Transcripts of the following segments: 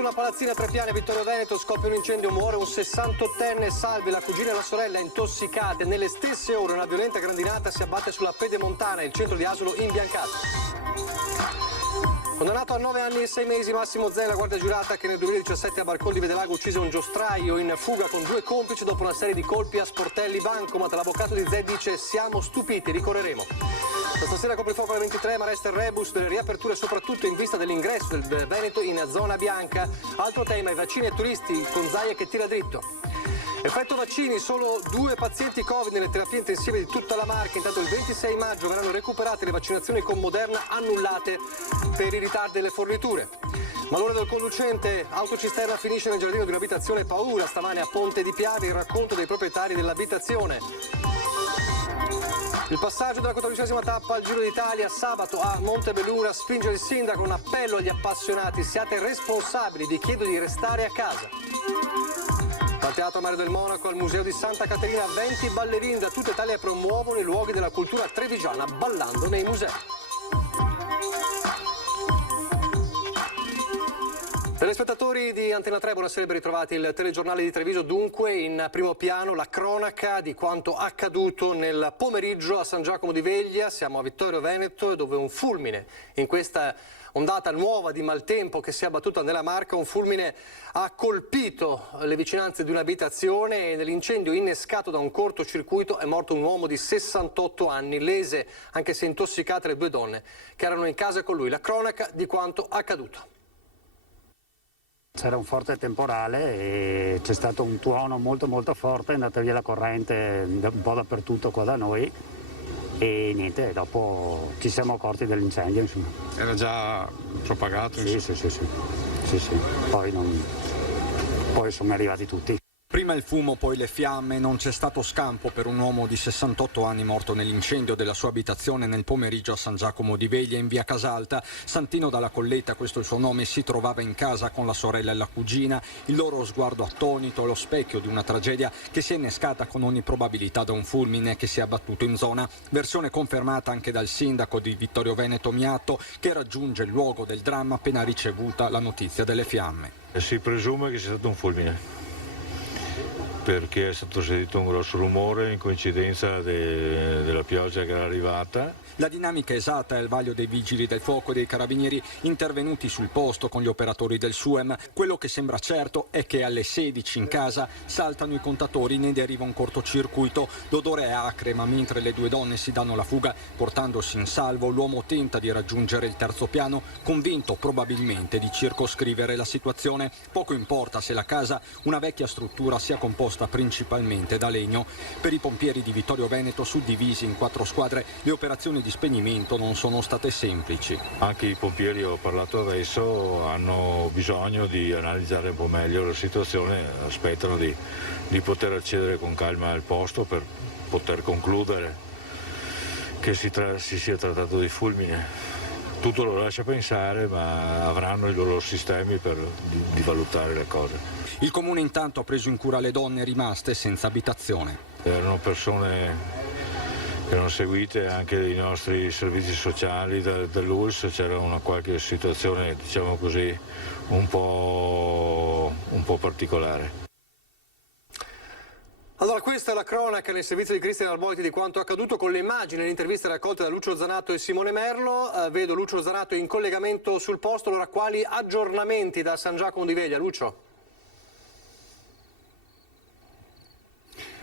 su una palazzina a 3 piani a Vittorio Veneto, scoppia un incendio, muore un 68enne, salve la cugina e la sorella intossicate. Nelle stesse ore una violenta grandinata si abbatte sulla Pedemontana, il centro di Asolo imbiancato. Condannato a 9 anni e 6 mesi Massimo Zè, la guardia giurata che nel 2017 a Barcol di Vedelago uccise un giostraio in fuga con 2 complici dopo una serie di colpi a sportelli bancomat. L'avvocato di Zè dice: siamo stupiti, ricorreremo. Questa sera coprifuoco alle 23, ma resta il rebus delle riaperture soprattutto in vista dell'ingresso del Veneto in zona bianca. Altro tema, i vaccini e turisti con Zaia che tira dritto. Effetto vaccini, solo 2 pazienti Covid nelle terapie intensive di tutta la Marca. Intanto il 26 maggio verranno recuperate le vaccinazioni con Moderna annullate per i ritardi delle forniture. Malore del conducente, autocisterna finisce nel giardino di un'abitazione, paura stamane a Ponte di Piave, il racconto dei proprietari dell'abitazione. Il passaggio della 14ª tappa al Giro d'Italia, sabato a Montebelluna, spinge il sindaco un appello agli appassionati: siate responsabili, vi chiedo di restare a casa. Dal Teatro Mario del Monaco al Museo di Santa Caterina, 20 ballerini da tutta Italia promuovono i luoghi della cultura trevigiana ballando nei musei. Telespettatori di Antena 3, buonasera, ben ritrovati. Il telegiornale di Treviso, dunque in primo piano la cronaca di quanto accaduto nel pomeriggio a San Giacomo di Veglia. Siamo a Vittorio Veneto, dove un fulmine in questa ondata nuova di maltempo che si è abbattuta nella Marca, un fulmine ha colpito le vicinanze di un'abitazione e nell'incendio innescato da un cortocircuito è morto un uomo di 68 anni, lese anche se intossicate le 2 donne che erano in casa con lui. La cronaca di quanto accaduto. C'era un forte temporale e c'è stato un tuono molto forte, è andata via la corrente un po' dappertutto qua da noi e niente, dopo ci siamo accorti dell'incendio, insomma. Era già propagato? Sì. Poi sono arrivati tutti. Prima il fumo, poi le fiamme. Non c'è stato scampo per un uomo di 68 anni morto nell'incendio della sua abitazione nel pomeriggio a San Giacomo di Veglia in via Casalta. Santino dalla Colletta, questo è il suo nome, si trovava in casa con la sorella e la cugina. Il loro sguardo attonito, lo specchio di una tragedia che si è innescata con ogni probabilità da un fulmine che si è abbattuto in zona. Versione confermata anche dal sindaco di Vittorio Veneto Miatto, che raggiunge il luogo del dramma appena ricevuta la notizia delle fiamme. Si presume che sia stato un fulmine, perché è stato sentito un grosso rumore in coincidenza della pioggia che era arrivata. La dinamica esatta è al vaglio dei vigili del fuoco e dei carabinieri intervenuti sul posto con gli operatori del SUEM. Quello che sembra certo è che alle 16 in casa saltano i contatori, ne deriva un cortocircuito. L'odore è acre, ma mentre le 2 donne si danno la fuga portandosi in salvo, l'uomo tenta di raggiungere il terzo piano, convinto probabilmente di circoscrivere la situazione. Poco importa se la casa, una vecchia struttura, sia composta principalmente da legno. Per i pompieri di Vittorio Veneto, suddivisi in 4 squadre, le operazioni di spegnimento non sono state semplici. Anche i pompieri, ho parlato adesso, hanno bisogno di analizzare un po' meglio la situazione, aspettano di poter accedere con calma al posto per poter concludere che si sia trattato di fulmine. Tutto lo lascia pensare, ma avranno i loro sistemi di valutare le cose. Il comune intanto ha preso in cura le donne rimaste senza abitazione. Erano persone che erano seguite anche dai nostri servizi sociali, dall'ULSS, c'era una qualche situazione, diciamo così, un po' particolare. Allora, questa è la cronaca nel servizio di Cristian Alboiti di quanto accaduto, con le immagini e le interviste raccolte da Lucio Zanato e Simone Merlo. Vedo Lucio Zanato in collegamento sul posto. Allora, quali aggiornamenti da San Giacomo di Veglia, Lucio?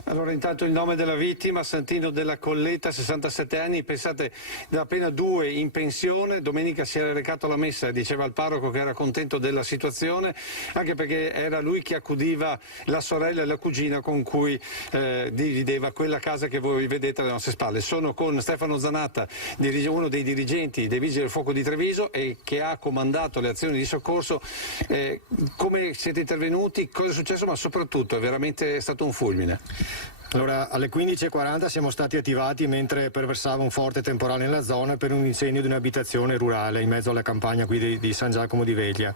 Allora, intanto il nome della vittima, Santino della Colletta, 67 anni, pensate, da appena 2 in pensione. Domenica si era recato alla messa, diceva il parroco che era contento della situazione, anche perché era lui che accudiva la sorella e la cugina con cui divideva quella casa che voi vedete alle nostre spalle. Sono con Stefano Zanatta, uno dei dirigenti dei Vigili del Fuoco di Treviso e che ha comandato le azioni di soccorso. Come siete intervenuti? Cosa è successo? Ma soprattutto è veramente stato un fulmine. Allora, alle 15:40 siamo stati attivati mentre perversava un forte temporale nella zona per un incendio di un'abitazione rurale in mezzo alla campagna qui di San Giacomo di Veglia.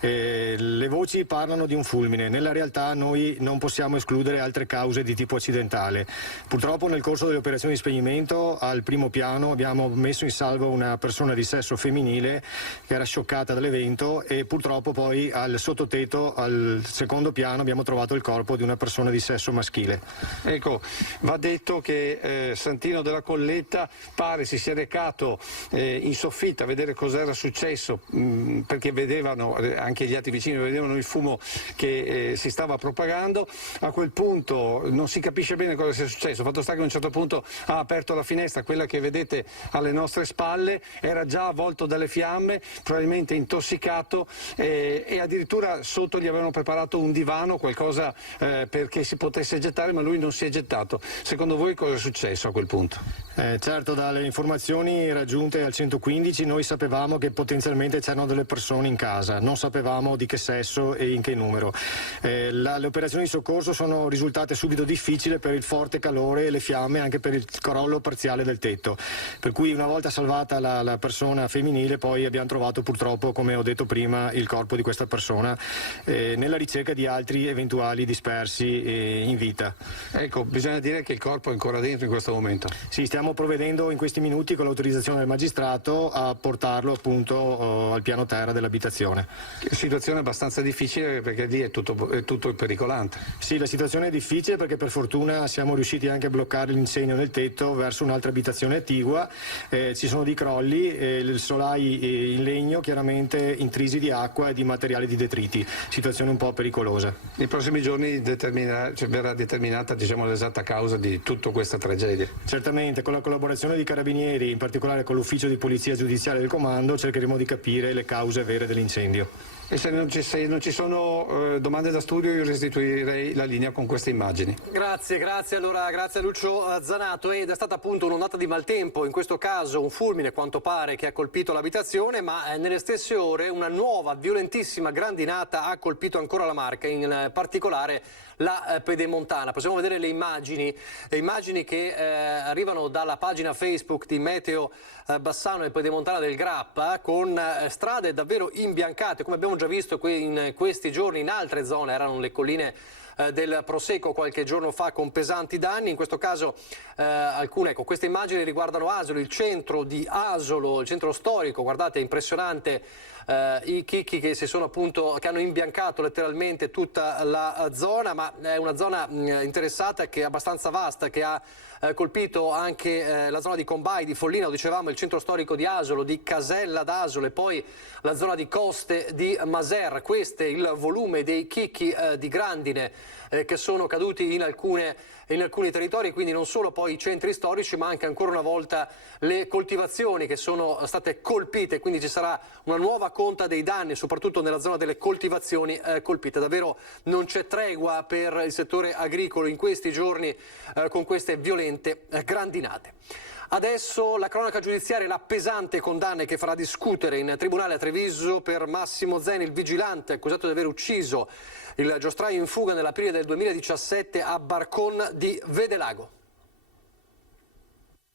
Le voci parlano di un fulmine, nella realtà noi non possiamo escludere altre cause di tipo accidentale. Purtroppo nel corso delle operazioni di spegnimento al primo piano abbiamo messo in salvo una persona di sesso femminile che era scioccata dall'evento e purtroppo poi al sottotetto, al secondo piano, abbiamo trovato il corpo di una persona di sesso maschile. Ecco, va detto che Santino della Colletta pare si sia recato in soffitta a vedere cos'era successo, perché vedevano, anche gli altri vicini vedevano il fumo che si stava propagando. A quel punto non si capisce bene cosa sia successo, fatto sta che a un certo punto ha aperto la finestra, quella che vedete alle nostre spalle, era già avvolto dalle fiamme, probabilmente intossicato, e addirittura sotto gli avevano preparato un divano, qualcosa perché si potesse gettare, ma lui non si è gettato. Secondo voi cosa è successo a quel punto? Certo, dalle informazioni raggiunte al 115 noi sapevamo che potenzialmente c'erano delle persone in casa, non sapevamo di che sesso e in che numero. Le operazioni di soccorso sono risultate subito difficili per il forte calore e le fiamme, anche per il crollo parziale del tetto, per cui una volta salvata la persona femminile poi abbiamo trovato purtroppo, come ho detto prima, il corpo di questa persona nella ricerca di altri eventuali dispersi in vita. Ecco, bisogna dire che il corpo è ancora dentro in questo momento. Sì, stiamo provvedendo in questi minuti con l'autorizzazione del magistrato a portarlo appunto al piano terra dell'abitazione. Situazione abbastanza difficile perché lì è tutto pericolante. Sì, la situazione è difficile perché per fortuna siamo riusciti anche a bloccare l'incendio nel tetto verso un'altra abitazione attigua, ci sono dei crolli, il solai in legno chiaramente intrisi di acqua e di materiali di detriti, situazione un po' pericolosa. Nei prossimi giorni verrà determinata l'esatta causa di tutta questa tragedia. Certamente, con la collaborazione di Carabinieri, in particolare con l'ufficio di polizia giudiziaria del comando, cercheremo di capire le cause vere dell'incendio. E se non ci sono domande da studio, io restituirei la linea con queste immagini. Grazie, allora grazie a Lucio Zanato. Ed è stata appunto un'ondata di maltempo, in questo caso un fulmine quanto pare che ha colpito l'abitazione, ma nelle stesse ore una nuova violentissima grandinata ha colpito ancora la Marca, in particolare la Pedemontana. Possiamo vedere le immagini che arrivano dalla pagina Facebook di Meteo Bassano e Pedemontana del Grappa, con strade davvero imbiancate, come abbiamo già visto in questi giorni in altre zone. Erano le colline del Prosecco qualche giorno fa con pesanti danni. In questo caso queste immagini riguardano Asolo, il centro di Asolo, il centro storico. Guardate, è impressionante i chicchi che che hanno imbiancato letteralmente tutta la zona, ma è una zona interessata, che è abbastanza vasta, che ha colpito anche la zona di Combai, di Follina, lo dicevamo, il centro storico di Asolo, di Casella d'Asolo e poi la zona di Coste di Maser. Questo è il volume dei chicchi di grandine che sono caduti in alcuni territori, quindi non solo poi i centri storici, ma anche ancora una volta le coltivazioni che sono state colpite, quindi ci sarà una nuova conta dei danni, soprattutto nella zona delle coltivazioni colpite. Davvero non c'è tregua per il settore agricolo in questi giorni con queste violente grandinate. Adesso la cronaca giudiziaria, la pesante condanna che farà discutere in tribunale a Treviso per Massimo Zen, il vigilante accusato di aver ucciso il giostraio in fuga nell'aprile del 2017 a Barcon di Vedelago.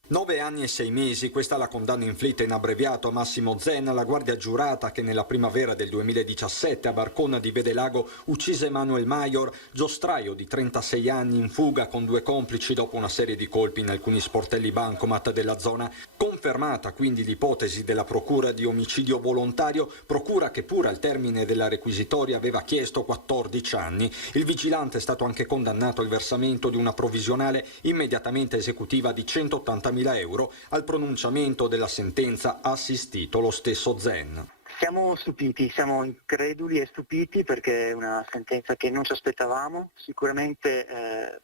9 anni e 6 mesi, questa è la condanna inflitta in abbreviato a Massimo Zen, la guardia giurata che nella primavera del 2017 a Barcon di Vedelago uccise Emanuel Maior, giostraio di 36 anni in fuga con 2 complici dopo una serie di colpi in alcuni sportelli bancomat della zona. Confermata quindi l'ipotesi della procura di omicidio volontario, procura che pure al termine della requisitoria aveva chiesto 14 anni. Il vigilante è stato anche condannato al versamento di una provvisionale immediatamente esecutiva di 180.000 euro. Al pronunciamento della sentenza ha assistito lo stesso Zen. Siamo stupiti, siamo increduli e stupiti perché è una sentenza che non ci aspettavamo, sicuramente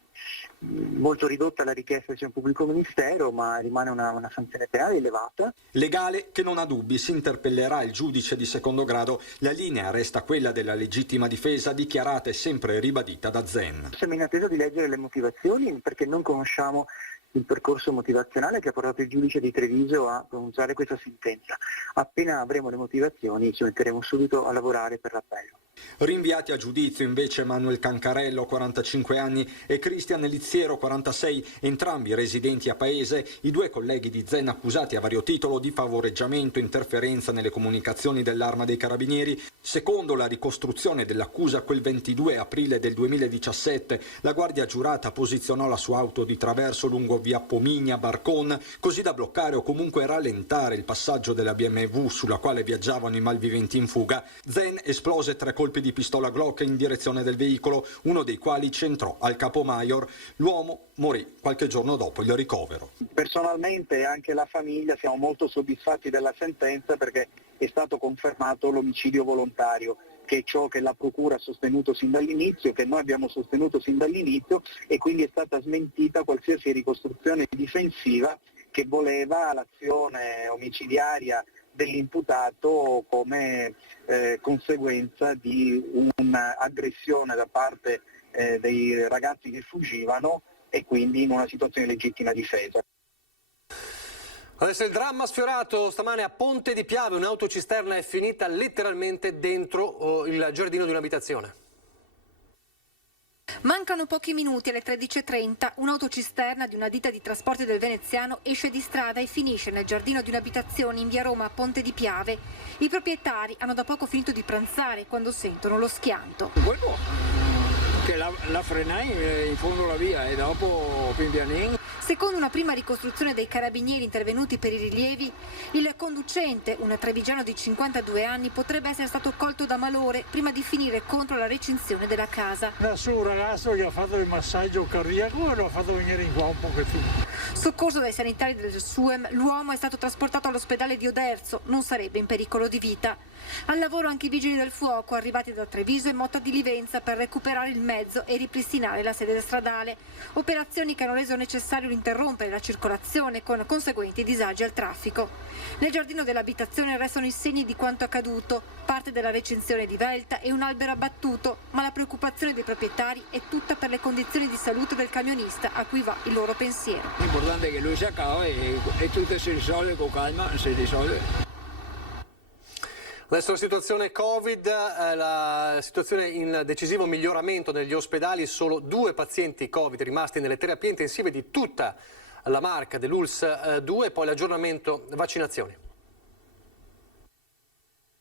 molto ridotta la richiesta di un pubblico ministero, ma rimane una sanzione penale elevata. Legale che non ha dubbi, si interpellerà il giudice di secondo grado, la linea resta quella della legittima difesa dichiarata e sempre ribadita da Zen. Siamo in attesa di leggere le motivazioni perché non conosciamo il percorso motivazionale che ha portato il giudice di Treviso a pronunciare questa sentenza. Appena avremo le motivazioni ci metteremo subito a lavorare per l'appello. Rinviati a giudizio invece Manuel Cancarello, 45 anni, e Cristian Liziero, 46, entrambi residenti a Paese, i due colleghi di Zen accusati a vario titolo di favoreggiamento, interferenza nelle comunicazioni dell'Arma dei Carabinieri. Secondo la ricostruzione dell'accusa, quel 22 aprile del 2017, la guardia giurata posizionò la sua auto di traverso lungo via Pomigna Barcon, così da bloccare o comunque rallentare il passaggio della BMW sulla quale viaggiavano i malviventi in fuga. Zen esplose 3 colpi di pistola Glock in direzione del veicolo, uno dei quali centrò al capomaior. L'uomo morì qualche giorno dopo il ricovero. Personalmente e anche la famiglia siamo molto soddisfatti della sentenza perché è stato confermato l'omicidio volontario, che è ciò che la Procura ha sostenuto sin dall'inizio, che noi abbiamo sostenuto sin dall'inizio, e quindi è stata smentita qualsiasi ricostruzione difensiva che voleva l'azione omicidiaria dell'imputato come conseguenza di un'aggressione da parte dei ragazzi che fuggivano e quindi in una situazione di legittima difesa. Adesso il dramma sfiorato stamane a Ponte di Piave, un'autocisterna è finita letteralmente dentro il giardino di un'abitazione. Mancano pochi minuti alle 13:30, un'autocisterna di una ditta di trasporti del Veneziano esce di strada e finisce nel giardino di un'abitazione in via Roma a Ponte di Piave. I proprietari hanno da poco finito di pranzare quando sentono lo schianto. Che la frenai in fondo alla via e dopo pian pianino. Secondo una prima ricostruzione dei carabinieri intervenuti per i rilievi, il conducente, un trevigiano di 52 anni, potrebbe essere stato colto da malore prima di finire contro la recinzione della casa. Da su un ragazzo che ha fatto il massaggio cardiaco e lo ha fatto venire in qua un pochettino. Soccorso dai sanitari del SUEM, l'uomo è stato trasportato all'ospedale di Oderzo, non sarebbe in pericolo di vita. Al lavoro anche i vigili del fuoco arrivati da Treviso e Motta di Livenza per recuperare il mezzo e ripristinare la sede stradale. Operazioni che hanno reso necessario interrompere la circolazione con conseguenti disagi al traffico. Nel giardino dell'abitazione restano i segni di quanto accaduto, parte della recinzione divelta e un albero abbattuto, ma la preoccupazione dei proprietari è tutta per le condizioni di salute del camionista a cui va il loro pensiero. L'importante è che lui si accava e tutto si risolve con calma, si risolve. Adesso la situazione Covid, la situazione in decisivo miglioramento negli ospedali, solo 2 pazienti Covid rimasti nelle terapie intensive di tutta la Marca dell'ULSS 2, poi l'aggiornamento vaccinazioni.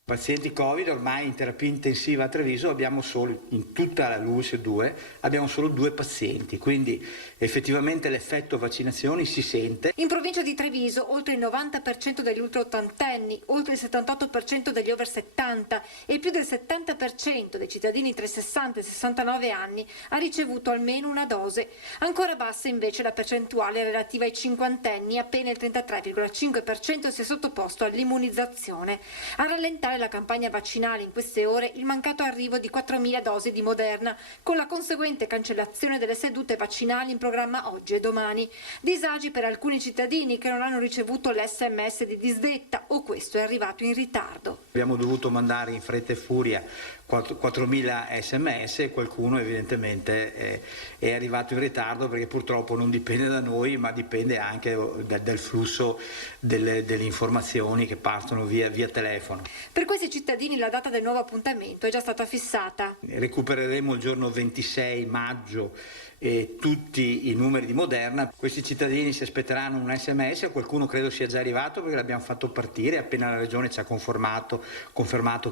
Pazienti Covid ormai in terapia intensiva a Treviso abbiamo solo, in tutta l'ULSS 2, abbiamo solo 2 pazienti, quindi effettivamente l'effetto vaccinazioni si sente. In provincia di Treviso oltre il 90% degli ultraottantenni, oltre il 78% degli over 70 e più del 70% dei cittadini tra i 60 e i 69 anni ha ricevuto almeno una dose. Ancora bassa invece la percentuale relativa ai cinquantenni, appena il 33,5% si è sottoposto all'immunizzazione. A rallentare la campagna vaccinale in queste ore il mancato arrivo di 4.000 dosi di Moderna, con la conseguente cancellazione delle sedute vaccinali in programma oggi e domani. Disagi per alcuni cittadini che non hanno ricevuto l'SMS di disdetta o questo è arrivato in ritardo. Abbiamo dovuto mandare in fretta e furia 4.000 sms e qualcuno evidentemente è arrivato in ritardo perché purtroppo non dipende da noi ma dipende anche dal flusso delle informazioni che partono via telefono. Per questi cittadini la data del nuovo appuntamento è già stata fissata. Recupereremo il giorno 26 maggio tutti i numeri di Moderna. Questi cittadini si aspetteranno un sms, qualcuno credo sia già arrivato perché l'abbiamo fatto partire appena la regione ci ha confermato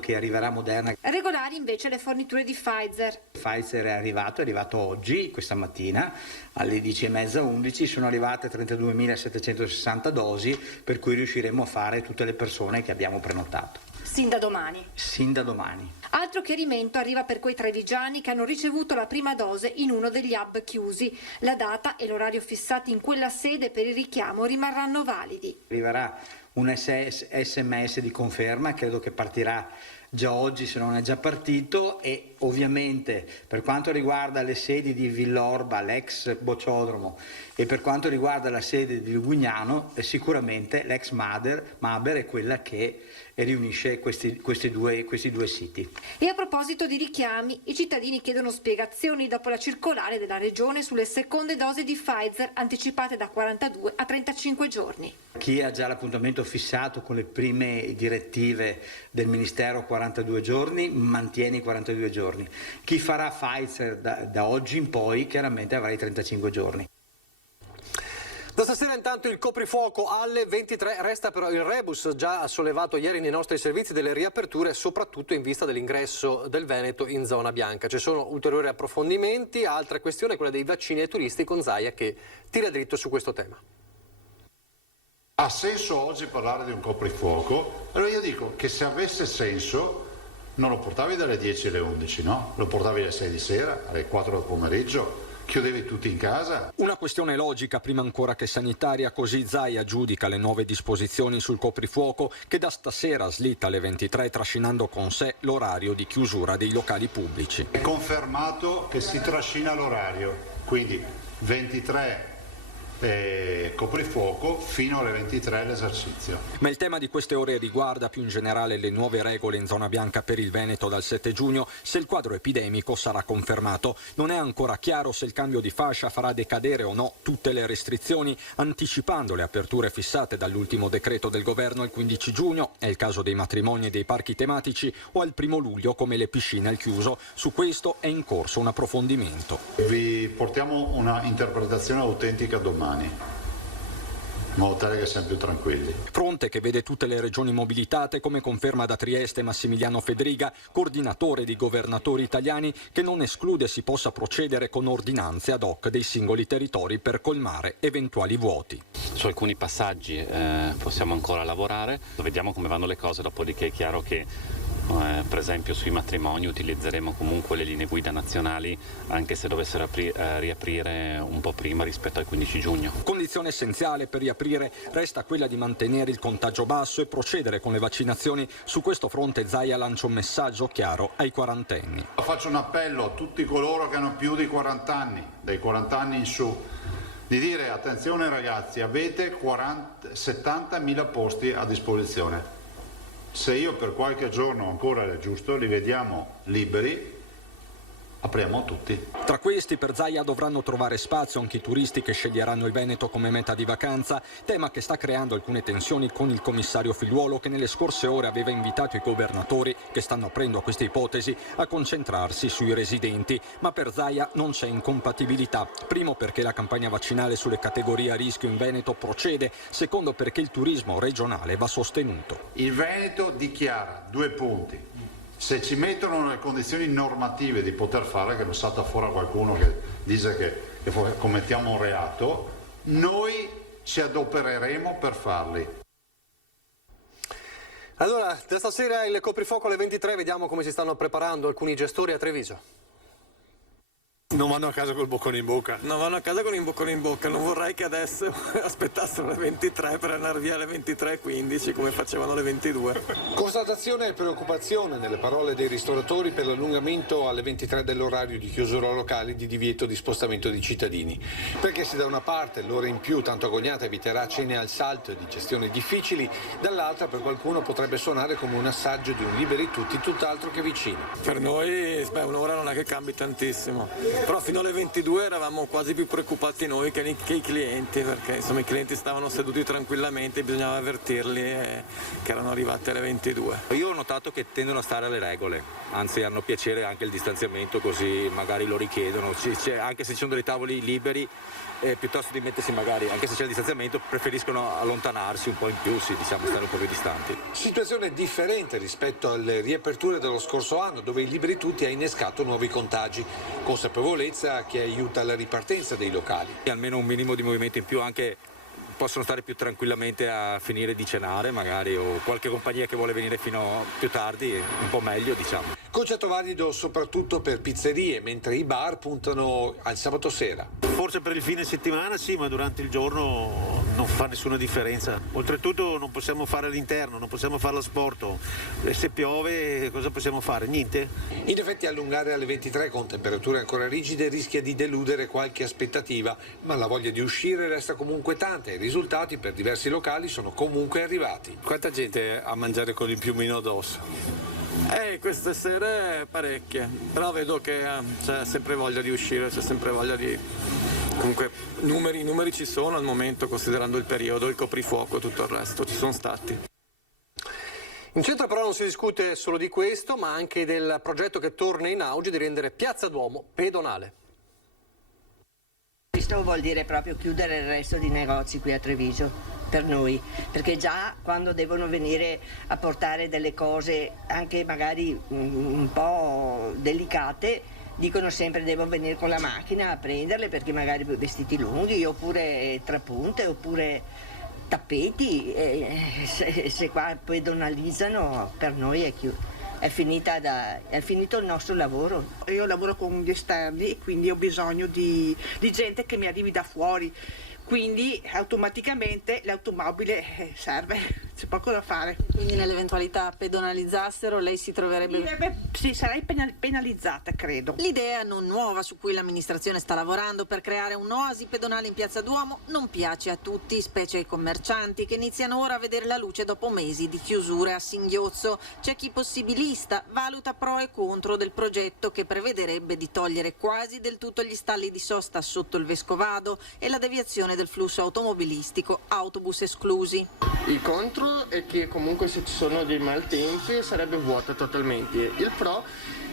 che arriverà Moderna. Regolari invece le forniture di Pfizer. Pfizer è arrivato oggi, questa mattina alle 10:30, 11, sono arrivate 32.760 dosi per cui riusciremo a fare tutte le persone che abbiamo prenotato. Sin da domani. Sin da domani. Altro chiarimento arriva per quei trevigiani che hanno ricevuto la prima dose in uno degli hub chiusi. La data e l'orario fissati in quella sede per il richiamo rimarranno validi. Arriverà un SMS di conferma, credo che partirà già oggi se non è già partito, e ovviamente per quanto riguarda le sedi di Villorba, l'ex Bocciodromo, e per quanto riguarda la sede di Lugugnano, sicuramente l'ex Maber è quella che riunisce questi due siti. E a proposito di richiami, i cittadini chiedono spiegazioni dopo la circolare della Regione sulle seconde dosi di Pfizer anticipate da 42 a 35 giorni. Chi ha già l'appuntamento fissato con le prime direttive del Ministero 42 giorni, mantiene i 42 giorni. Chi farà Pfizer da oggi in poi chiaramente avrà i 35 giorni. Da stasera intanto il coprifuoco alle 23, resta però il rebus già sollevato ieri nei nostri servizi delle riaperture, soprattutto in vista dell'ingresso del Veneto in zona bianca. Ci sono ulteriori approfondimenti, altra questione è quella dei vaccini ai turisti, con Zaia che tira dritto su questo tema. Ha senso oggi parlare di un coprifuoco? Allora io dico che se avesse senso non lo portavi dalle 10 alle 11, no? Lo portavi alle 6 di sera, alle 4 del pomeriggio. Chiudevi tutti in casa? Una questione logica prima ancora che sanitaria, così Zaia giudica le nuove disposizioni sul coprifuoco che da stasera slitta alle 23 trascinando con sé l'orario di chiusura dei locali pubblici. È confermato che si trascina l'orario, quindi 23 coprifuoco fino alle 23 l'esercizio. Ma il tema di queste ore riguarda più in generale le nuove regole in zona bianca per il Veneto dal 7 giugno, se il quadro epidemico sarà confermato. Non è ancora chiaro se il cambio di fascia farà decadere o no tutte le restrizioni, anticipando le aperture fissate dall'ultimo decreto del governo al 15 giugno, è il caso dei matrimoni e dei parchi tematici, o al 1 luglio come le piscine al chiuso. Su questo è in corso un approfondimento. Vi portiamo una interpretazione autentica domani, in modo tale che siamo più tranquilli. Fronte che vede tutte le regioni mobilitate, come conferma da Trieste Massimiliano Fedriga, coordinatore di governatori italiani, che non esclude si possa procedere con ordinanze ad hoc dei singoli territori per colmare eventuali vuoti. Su alcuni passaggi possiamo ancora lavorare, vediamo come vanno le cose, dopodiché è chiaro che per esempio sui matrimoni utilizzeremo comunque le linee guida nazionali anche se dovessero riaprire un po' prima rispetto al 15 giugno. Condizione essenziale per riaprire resta quella di mantenere il contagio basso e procedere con le vaccinazioni. Su questo fronte Zaia lancia un messaggio chiaro ai quarantenni. Faccio un appello a tutti coloro che hanno più di 40 anni, dai 40 anni in su, di dire attenzione ragazzi, avete 70.000 posti a disposizione. Se io per qualche giorno ancora è giusto, li vediamo liberi, apriamo tutti. Tra questi per Zaia dovranno trovare spazio anche i turisti che sceglieranno il Veneto come meta di vacanza, tema che sta creando alcune tensioni con il commissario Figliuolo, che nelle scorse ore aveva invitato i governatori che stanno aprendo a questa ipotesi a concentrarsi sui residenti. Ma per Zaia non c'è incompatibilità, primo perché la campagna vaccinale sulle categorie a rischio in Veneto procede, secondo perché il turismo regionale va sostenuto. Il Veneto dichiara 2 punti. Se ci mettono nelle condizioni normative di poter fare, che non salta fuori qualcuno che dice che commettiamo un reato, noi ci adopereremo per farli. Allora, da stasera il coprifuoco alle 23, vediamo come si stanno preparando alcuni gestori a Treviso. Non vanno a casa col boccone in bocca. Non vanno a casa con il boccone in bocca, non vorrei che adesso aspettassero le 23 per andare via alle 23:15 come facevano alle 22. Constatazione e preoccupazione nelle parole dei ristoratori per l'allungamento alle 23 dell'orario di chiusura locali di divieto di spostamento di cittadini. Perché se da una parte l'ora in più tanto agognata eviterà cene al salto e di gestioni difficili, dall'altra per qualcuno potrebbe suonare come un assaggio di un liberi tutti tutt'altro che vicino. Per noi un'ora non è che cambi tantissimo. Però fino alle 22 eravamo quasi più preoccupati noi che i clienti, perché insomma i clienti stavano seduti tranquillamente, bisognava avvertirli che erano arrivati alle 22. Io ho notato che tendono a stare alle regole, anzi hanno piacere anche il distanziamento, così magari lo richiedono, anche se ci sono dei tavoli liberi, piuttosto di mettersi magari, anche se c'è il distanziamento, preferiscono allontanarsi un po' in più, stare un po' più distanti. Situazione differente rispetto alle riaperture dello scorso anno, dove il liberi tutti ha innescato nuovi contagi, consapevolezza che aiuta alla ripartenza dei locali. E almeno un minimo di movimento in più, anche possono stare più tranquillamente a finire di cenare magari, o qualche compagnia che vuole venire fino a più tardi, un po' meglio diciamo. Concetto valido soprattutto per pizzerie, mentre i bar puntano al sabato sera. Forse per il fine settimana sì, ma durante il giorno non fa nessuna differenza. Oltretutto non possiamo fare l'interno, non possiamo fare l'asporto, e se piove cosa possiamo fare? Niente. In effetti allungare alle 23 con temperature ancora rigide rischia di deludere qualche aspettativa, ma la voglia di uscire resta comunque tanta e i risultati per diversi locali sono comunque arrivati. Quanta gente a mangiare con il piumino addosso? Queste sere parecchie, però vedo che c'è sempre voglia di uscire, c'è sempre voglia di... Comunque i numeri ci sono al momento, considerando il periodo, il coprifuoco e tutto il resto, ci sono stati. In centro però non si discute solo di questo, ma anche del progetto che torna in auge di rendere Piazza Duomo pedonale. Questo vuol dire proprio chiudere il resto di negozi qui a Treviso, per noi, perché già quando devono venire a portare delle cose anche magari un po' delicate, dicono sempre devo venire con la macchina a prenderle perché magari vestiti lunghi oppure trapunte oppure tappeti, se qua pedonalizzano per noi è finito il nostro lavoro. Io lavoro con gli esterni e quindi ho bisogno di gente che mi arrivi da fuori, quindi automaticamente l'automobile serve, c'è poco da fare. Quindi nell'eventualità pedonalizzassero lei si troverebbe... Sì, sarei penalizzata, credo. L'idea non nuova su cui l'amministrazione sta lavorando per creare un'oasi pedonale in Piazza Duomo non piace a tutti, specie ai commercianti che iniziano ora a vedere la luce dopo mesi di chiusure a singhiozzo. C'è chi possibilista valuta pro e contro del progetto che prevederebbe di togliere quasi del tutto gli stalli di sosta sotto il Vescovado e la deviazione del flusso automobilistico, autobus esclusi. Il contro è che comunque se ci sono dei maltempi sarebbe vuota totalmente. Il pro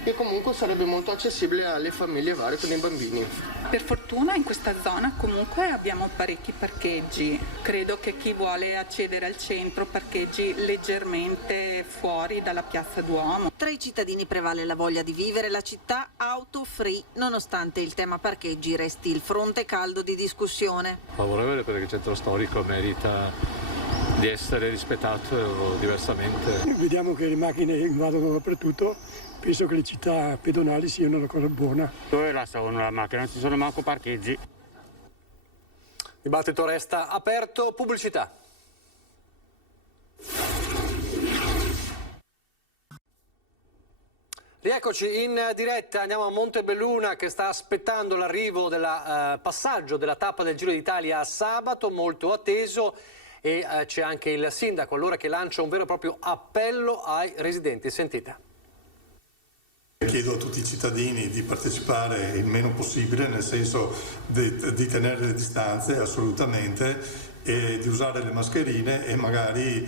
è che comunque sarebbe molto accessibile alle famiglie varie con i bambini. Per fortuna in questa zona comunque abbiamo parecchi parcheggi. Credo che chi vuole accedere al centro parcheggi leggermente fuori dalla Piazza Duomo. Tra i cittadini prevale la voglia di vivere la città auto free, nonostante il tema parcheggi resti il fronte caldo di discussione. Favorevole perché il centro storico merita di essere rispettato diversamente. Vediamo che le macchine invadono dappertutto, penso che le città pedonali siano una cosa buona. Dove lasciano la macchina? Non ci sono manco parcheggi. Il dibattito resta aperto. Pubblicità. Rieccoci in diretta, andiamo a Montebelluna che sta aspettando l'arrivo del passaggio della tappa del Giro d'Italia a sabato, molto atteso, e c'è anche il sindaco allora che lancia un vero e proprio appello ai residenti. Sentite. Chiedo a tutti i cittadini di partecipare il meno possibile, nel senso di tenere le distanze assolutamente, e di usare le mascherine e magari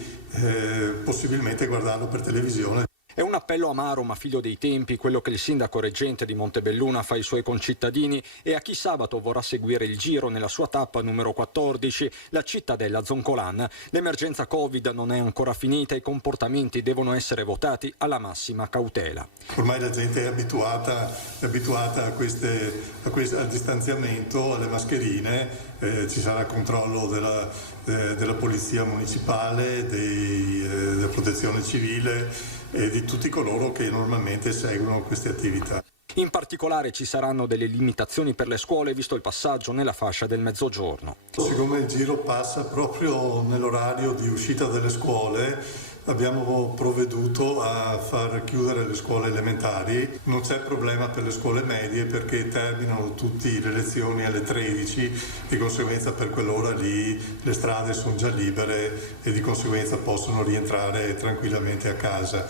possibilmente guardarlo per televisione. È un appello amaro ma figlio dei tempi, quello che il sindaco reggente di Montebelluna fa ai suoi concittadini e a chi sabato vorrà seguire il Giro nella sua tappa numero 14, la cittadella Zoncolan. L'emergenza Covid non è ancora finita e i comportamenti devono essere votati alla massima cautela. Ormai la gente è abituata al distanziamento, alle mascherine, ci sarà il controllo della polizia municipale, della protezione civile e di tutti coloro che normalmente seguono queste attività. In particolare ci saranno delle limitazioni per le scuole visto il passaggio nella fascia del mezzogiorno. Siccome il Giro passa proprio nell'orario di uscita delle scuole, abbiamo provveduto a far chiudere le scuole elementari. Non c'è problema per le scuole medie perché terminano tutte le lezioni alle 13, di conseguenza per quell'ora lì le strade sono già libere e di conseguenza possono rientrare tranquillamente a casa.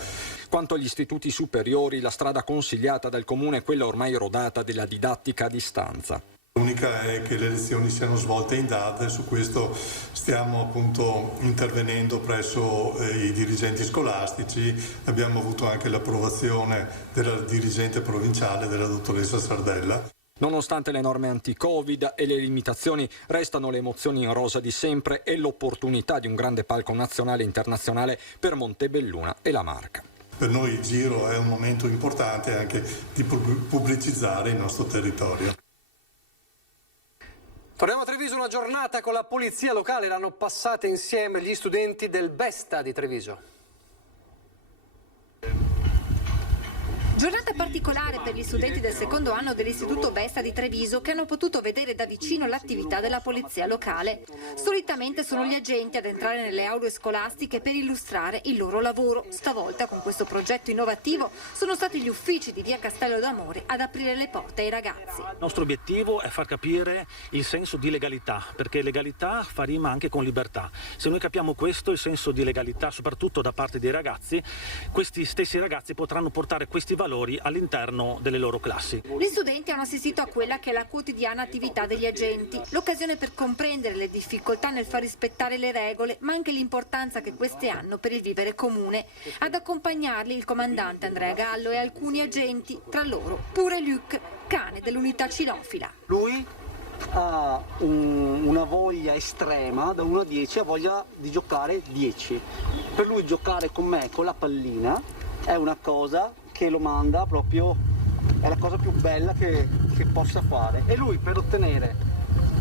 Quanto agli istituti superiori, la strada consigliata dal comune è quella ormai rodata della didattica a distanza. L'unica è che le lezioni siano svolte in DAD e su questo stiamo appunto intervenendo presso i dirigenti scolastici. Abbiamo avuto anche l'approvazione della dirigente provinciale, della dottoressa Sardella. Nonostante le norme anti-Covid e le limitazioni, restano le emozioni in rosa di sempre e l'opportunità di un grande palco nazionale e internazionale per Montebelluna e la Marca. Per noi il Giro è un momento importante anche di pubblicizzare il nostro territorio. Torniamo a Treviso, una giornata con la polizia locale, l'hanno passata insieme gli studenti del Besta di Treviso. Giornata particolare per gli studenti del secondo anno dell'Istituto Vesta di Treviso che hanno potuto vedere da vicino l'attività della polizia locale. Solitamente sono gli agenti ad entrare nelle aule scolastiche per illustrare il loro lavoro. Stavolta con questo progetto innovativo sono stati gli uffici di via Castello d'Amore ad aprire le porte ai ragazzi. Il nostro obiettivo è far capire il senso di legalità, perché legalità fa rima anche con libertà. Se noi capiamo questo, il senso di legalità, soprattutto da parte dei ragazzi, questi stessi ragazzi potranno portare questi valori all'interno delle loro classi. Gli studenti hanno assistito a quella che è la quotidiana attività degli agenti, l'occasione per comprendere le difficoltà nel far rispettare le regole, ma anche l'importanza che queste hanno per il vivere comune. Ad accompagnarli il comandante Andrea Gallo e alcuni agenti, tra loro pure Luc, cane dell'unità cinofila. Lui ha una voglia estrema, da 1 a 10 ha voglia di giocare 10. Per lui giocare con me, con la pallina, è una cosa che lo manda proprio, è la cosa più bella che possa fare. E lui per ottenere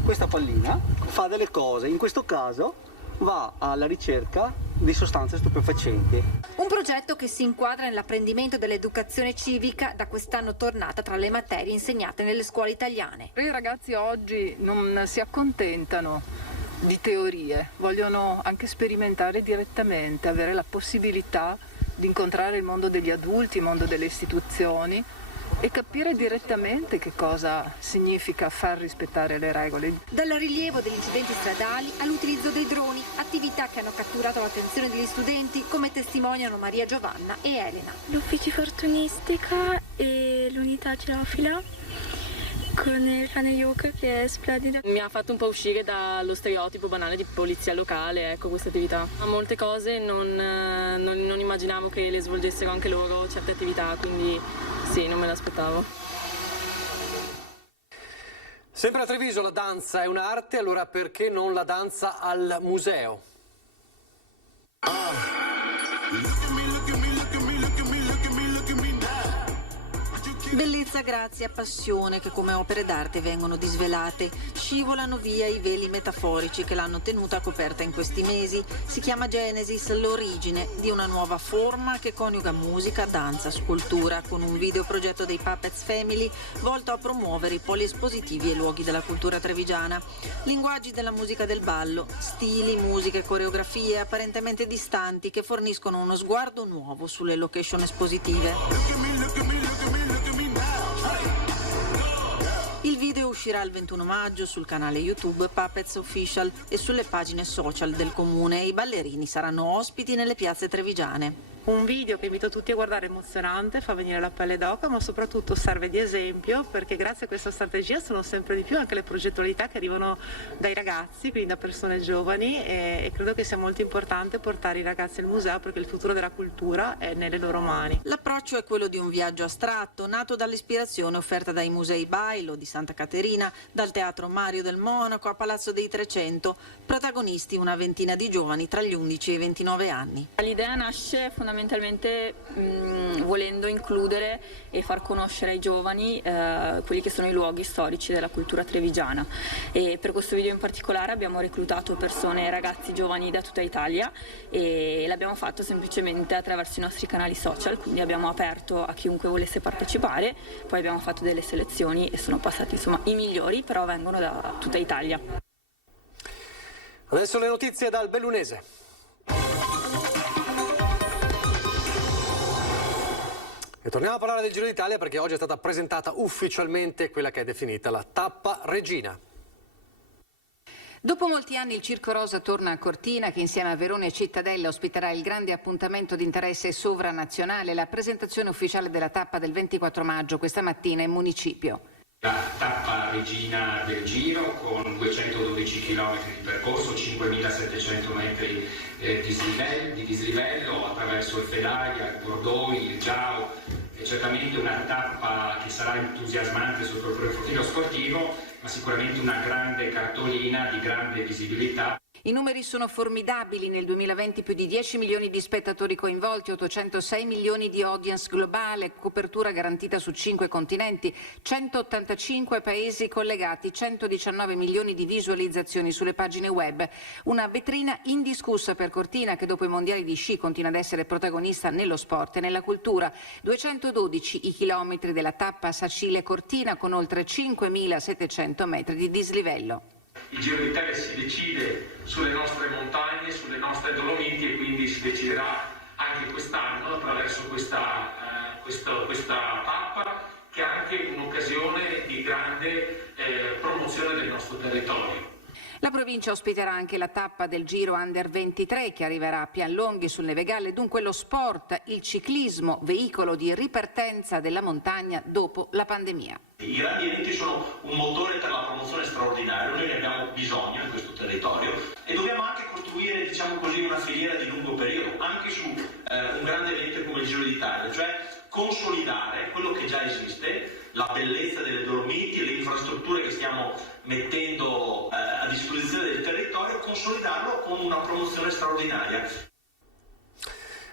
questa pallina fa delle cose, in questo caso va alla ricerca di sostanze stupefacenti. Un progetto che si inquadra nell'apprendimento dell'educazione civica, da quest'anno tornata tra le materie insegnate nelle scuole italiane. I ragazzi oggi non si accontentano di teorie, vogliono anche sperimentare direttamente, avere la possibilità di incontrare il mondo degli adulti, il mondo delle istituzioni e capire direttamente che cosa significa far rispettare le regole. Dal rilievo degli incidenti stradali all'utilizzo dei droni, attività che hanno catturato l'attenzione degli studenti, come testimoniano Maria Giovanna e Elena. L'ufficio fortunistica e l'unità cinofila con il cane Yuka che è splendido. Mi ha fatto un po' uscire dallo stereotipo banale di polizia locale, ecco, questa attività. A molte cose non immaginavo che le svolgessero anche loro certe attività, quindi sì, non me l'aspettavo. Sempre a Treviso la danza è un'arte, allora perché non la danza al museo? Bellezza, grazia, passione che come opere d'arte vengono disvelate, scivolano via i veli metaforici che l'hanno tenuta coperta in questi mesi. Si chiama Genesis, l'origine di una nuova forma che coniuga musica, danza, scultura, con un videoprogetto dei Puppets Family volto a promuovere i poli espositivi e luoghi della cultura trevigiana. Linguaggi della musica del ballo, stili, musiche, coreografie apparentemente distanti che forniscono uno sguardo nuovo sulle location espositive. Il video uscirà il 21 maggio sul canale YouTube Puppets Official e sulle pagine social del comune e i ballerini saranno ospiti nelle piazze trevigiane. Un video che invito tutti a guardare emozionante, fa venire la pelle d'oca, ma soprattutto serve di esempio perché grazie a questa strategia sono sempre di più anche le progettualità che arrivano dai ragazzi, quindi da persone giovani e credo che sia molto importante portare i ragazzi al museo perché il futuro della cultura è nelle loro mani. L'approccio è quello di un viaggio astratto, nato dall'ispirazione offerta dai musei Bailo di Santa Caterina, dal Teatro Mario del Monaco a Palazzo dei 300, protagonisti una ventina di giovani tra gli 11 e i 29 anni. L'idea nasce fondamentalmente volendo includere e far conoscere ai giovani quelli che sono i luoghi storici della cultura trevigiana e per questo video in particolare abbiamo reclutato persone, ragazzi giovani da tutta Italia e l'abbiamo fatto semplicemente attraverso i nostri canali social, quindi abbiamo aperto a chiunque volesse partecipare, poi abbiamo fatto delle selezioni e sono passati insomma i migliori, però vengono da tutta Italia. Adesso le notizie dal Bellunese. E torniamo a parlare del Giro d'Italia perché oggi è stata presentata ufficialmente quella che è definita la tappa regina. Dopo molti anni il Circo Rosa torna a Cortina che insieme a Verona e Cittadella ospiterà il grande appuntamento di interesse sovranazionale, la presentazione ufficiale della tappa del 24 maggio questa mattina in municipio. La tappa regina del Giro con 212 km di percorso, 5.700 metri di dislivello attraverso il Fedaia, il Bordoi, il Giao. È certamente una tappa che sarà entusiasmante sotto il profilo sportivo, ma sicuramente una grande cartolina di grande visibilità. I numeri sono formidabili, nel 2020 più di 10 milioni di spettatori coinvolti, 806 milioni di audience globale, copertura garantita su 5 continenti, 185 paesi collegati, 119 milioni di visualizzazioni sulle pagine web. Una vetrina indiscussa per Cortina, che dopo i mondiali di sci continua ad essere protagonista nello sport e nella cultura. 212 i chilometri della tappa Sacile-Cortina, con oltre 5.700 metri di dislivello. Il Giro d'Italia si decide sulle nostre montagne, sulle nostre Dolomiti, e quindi si deciderà anche quest'anno attraverso questa tappa, che è anche un'occasione di grande promozione del nostro territorio. La provincia ospiterà anche la tappa del Giro Under 23 che arriverà a Pianlonghi sul Nevegalle. Dunque lo sport, il ciclismo, veicolo di ripartenza della montagna dopo la pandemia. I grandi eventi sono un motore per la promozione straordinaria, noi ne abbiamo bisogno in questo territorio e dobbiamo anche costruire, diciamo così, una filiera di lungo periodo anche su un grande evento come il Giro d'Italia, cioè consolidare quello che già esiste, la bellezza delle Dolomiti, le infrastrutture che stiamo mettendo a disposizione del territorio, consolidarlo con una promozione straordinaria.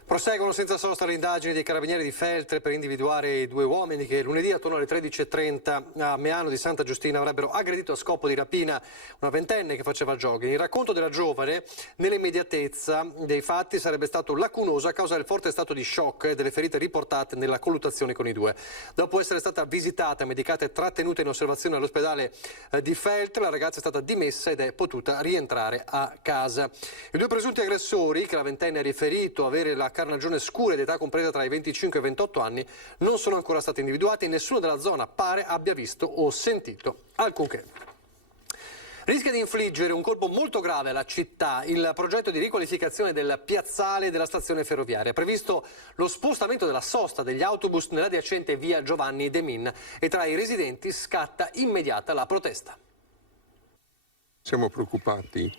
Proseguono senza sosta le indagini dei carabinieri di Feltre per individuare i 2 uomini che lunedì attorno alle 13:30 a Meano di Santa Giustina avrebbero aggredito a scopo di rapina una ventenne che faceva jogging. Il racconto della giovane nell'immediatezza dei fatti sarebbe stato lacunoso a causa del forte stato di shock e delle ferite riportate nella colluttazione con i 2. Dopo essere stata visitata, medicata e trattenuta in osservazione all'ospedale di Feltre, la ragazza è stata dimessa ed è potuta rientrare a casa. I 2 presunti aggressori, che la ventenne ha riferito avere la carnagione scura ed età compresa tra i 25 e i 28 anni, non sono ancora stati individuati e nessuno della zona pare abbia visto o sentito alcunché. Rischia di infliggere un colpo molto grave alla città il progetto di riqualificazione del piazzale della stazione ferroviaria. È previsto lo spostamento della sosta degli autobus nell'adiacente via Giovanni De Min e tra i residenti scatta immediata la protesta. Siamo preoccupati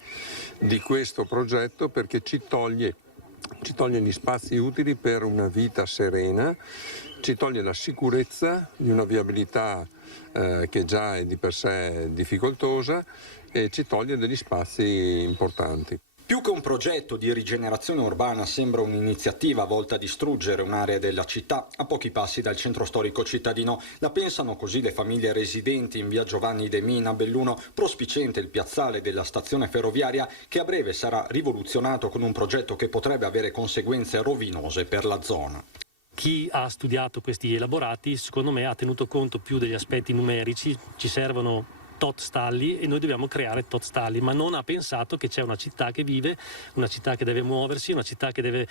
di questo progetto perché ci toglie gli spazi utili per una vita serena, ci toglie la sicurezza di una viabilità che già è di per sé difficoltosa e ci toglie degli spazi importanti. Più che un progetto di rigenerazione urbana sembra un'iniziativa volta a distruggere un'area della città a pochi passi dal centro storico cittadino. La pensano così le famiglie residenti in via Giovanni De Min a Belluno, prospiciente il piazzale della stazione ferroviaria che a breve sarà rivoluzionato con un progetto che potrebbe avere conseguenze rovinose per la zona. Chi ha studiato questi elaborati secondo me ha tenuto conto più degli aspetti numerici, ci servono tot stalli e noi dobbiamo creare tot stalli, ma non ha pensato che c'è una città che vive, una città che deve muoversi, una città che deve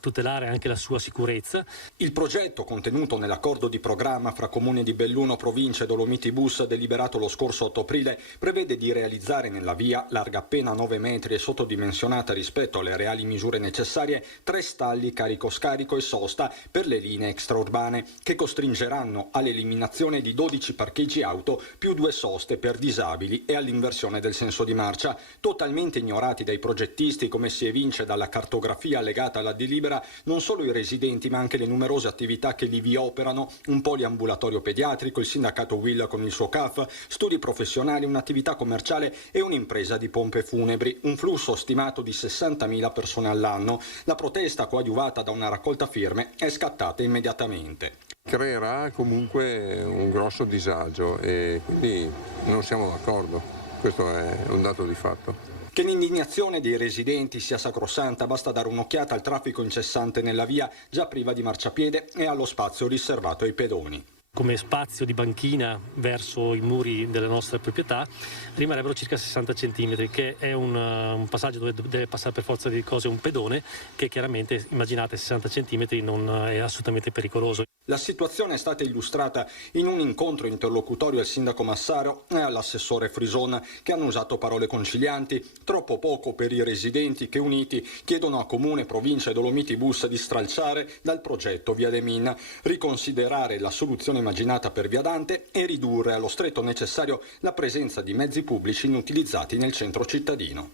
tutelare anche la sua sicurezza. Il progetto contenuto nell'accordo di programma fra Comune di Belluno, Provincia e Dolomiti Bus deliberato lo scorso 8 aprile prevede di realizzare nella via, larga appena 9 metri e sottodimensionata rispetto alle reali misure necessarie, 3 stalli carico-scarico e sosta per le linee extraurbane che costringeranno all'eliminazione di 12 parcheggi auto più 2 soste per disabili e all'inversione del senso di marcia, totalmente ignorati dai progettisti come si evince dalla cartografia legata alla delibera, non solo i residenti ma anche le numerose attività che lì vi operano, un poliambulatorio pediatrico, il sindacato Will con il suo CAF, studi professionali, un'attività commerciale e un'impresa di pompe funebri, un flusso stimato di 60.000 persone all'anno. La protesta, coadiuvata da una raccolta firme, è scattata immediatamente. Creerà comunque un grosso disagio e quindi non siamo d'accordo, questo è un dato di fatto. Che l'indignazione dei residenti sia sacrosanta basta dare un'occhiata al traffico incessante nella via, già priva di marciapiede, e allo spazio riservato ai pedoni. Come spazio di banchina verso i muri delle nostre proprietà rimarrebbero circa 60 cm, che è un passaggio dove deve passare per forza di cose un pedone, che chiaramente, immaginate, 60 cm non è assolutamente pericoloso. La situazione è stata illustrata in un incontro interlocutorio al sindaco Massaro e all'assessore Frison, che hanno usato parole concilianti, troppo poco per i residenti che, uniti, chiedono a Comune, Provincia e Dolomiti Bus di stralciare dal progetto via De Min, riconsiderare la soluzione immaginata per via Dante e ridurre allo stretto necessario la presenza di mezzi pubblici inutilizzati nel centro cittadino.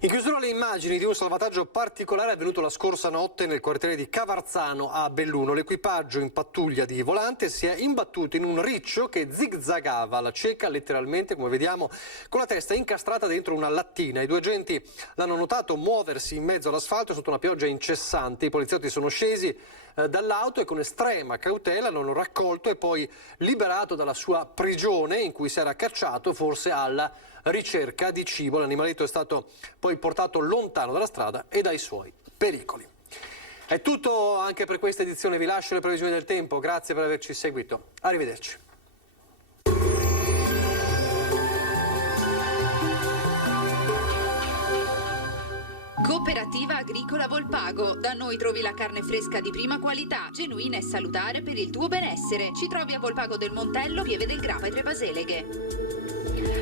In chiusura le immagini di un salvataggio particolare avvenuto la scorsa notte nel quartiere di Cavarzano a Belluno. L'equipaggio in pattuglia di volante si è imbattuto in un riccio che zigzagava alla cieca, letteralmente, come vediamo, con la testa incastrata dentro una lattina. I due agenti l'hanno notato muoversi in mezzo all'asfalto sotto una pioggia incessante. I poliziotti sono scesi dall'auto e con estrema cautela l'hanno raccolto e poi liberato dalla sua prigione in cui si era cacciato, forse alla ricerca di cibo. L'animaletto è stato poi portato lontano dalla strada e dai suoi pericoli. È tutto anche per questa edizione, vi lascio le previsioni del tempo, grazie per averci seguito, arrivederci. Cooperativa Agricola Volpago. Da noi trovi la carne fresca di prima qualità, genuina e salutare per il tuo benessere. Ci trovi a Volpago del Montello, Pieve del Grappa e Trebaseleghe.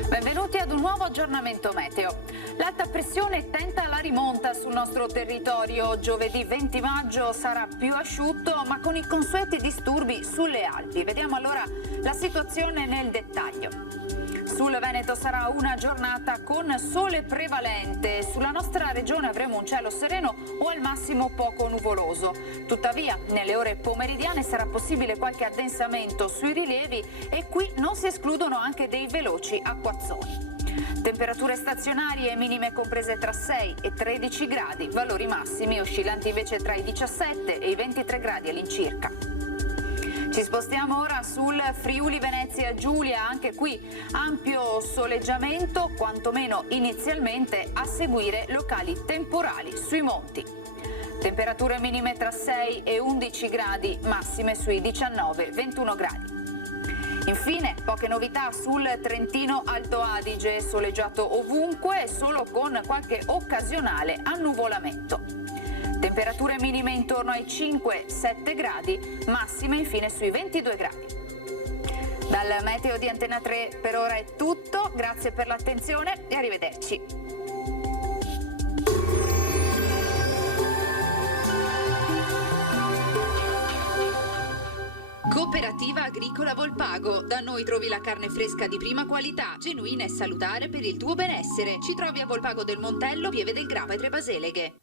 Benvenuti ad un nuovo aggiornamento meteo. L'alta pressione tenta la rimonta sul nostro territorio. Giovedì 20 maggio sarà più asciutto, ma con i consueti disturbi sulle Alpi. Vediamo allora la situazione nel dettaglio. Sul Veneto sarà una giornata con sole prevalente. Sulla nostra regione avremo un cielo sereno o al massimo poco nuvoloso. Tuttavia, nelle ore pomeridiane sarà possibile qualche addensamento sui rilievi e qui non si escludono anche dei veloci acquazzoni. Temperature stazionarie minime comprese tra 6 e 13 gradi, valori massimi oscillanti invece tra i 17 e i 23 gradi all'incirca. Ci spostiamo ora sul Friuli Venezia Giulia, anche qui ampio soleggiamento, quantomeno inizialmente, a seguire locali temporali sui monti. Temperature minime tra 6 e 11 gradi, massime sui 19-21 gradi. Infine, poche novità sul Trentino Alto Adige, soleggiato ovunque, solo con qualche occasionale annuvolamento. Temperature minime intorno ai 5-7 gradi, massime infine sui 22 gradi. Dal meteo di Antena 3 per ora è tutto, grazie per l'attenzione e arrivederci. Cooperativa Agricola Volpago. Da noi trovi la carne fresca di prima qualità, genuina e salutare per il tuo benessere. Ci trovi a Volpago del Montello, Pieve del Grappa e Trebaseleghe.